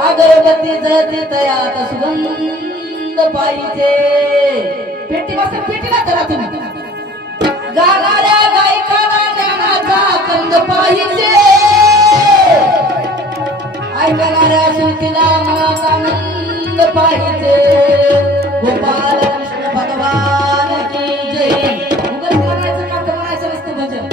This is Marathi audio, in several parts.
अगरबत्ती जळते तयात सुगंध पाहिजे. पेटी बस पेटीला करा तुम्ही. गाणाऱ्या गायकाला ज्ञानाचा कंद पाहिजे. ऐकणाऱ्या श्रुतीला मनाचा आनंद पाहिजे. गोपाल कृष्ण भगवान की जय. उगत करायचं का? करायचं म्हणायचं नसतं भजन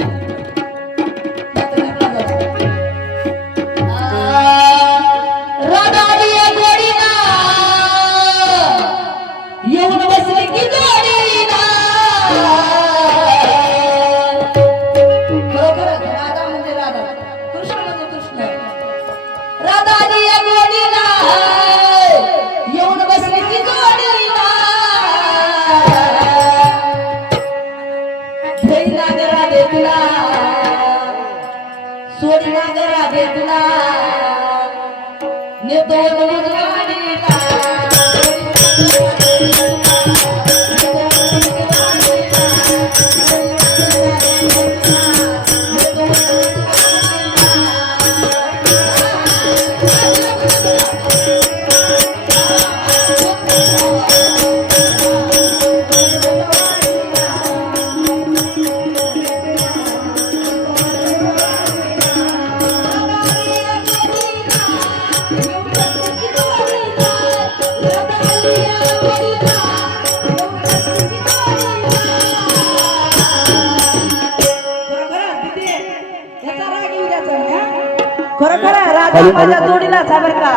खरं खरं राजा माझ्या जोडीला बर का?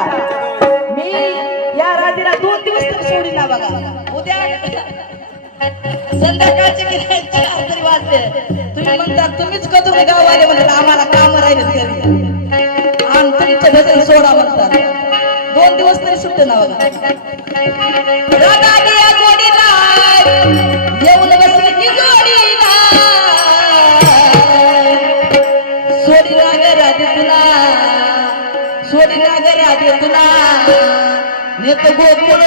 मी या राधीला दोन दिवस तरी सोडी ना बघा. उद्या संध्याकाळचे किती चार तरी वाजले तुम्ही म्हणता तुम्हीच का तुम्ही गावाले म्हणतात आम्हाला काम राहिले तरी तुमचं सोडा म्हणतात. दोन दिवस तरी सुट्टे ना बघा. राधा या जोडीला येऊन नेत गोकुळ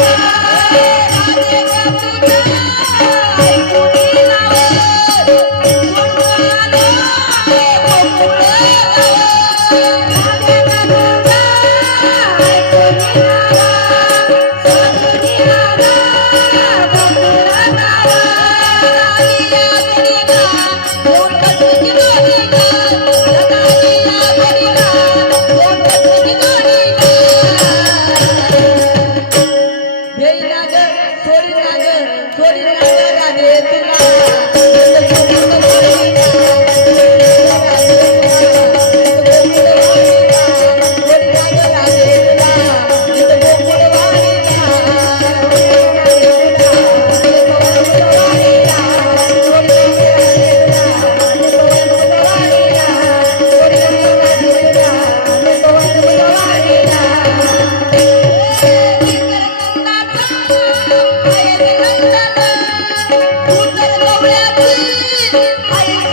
Oh, Ayo,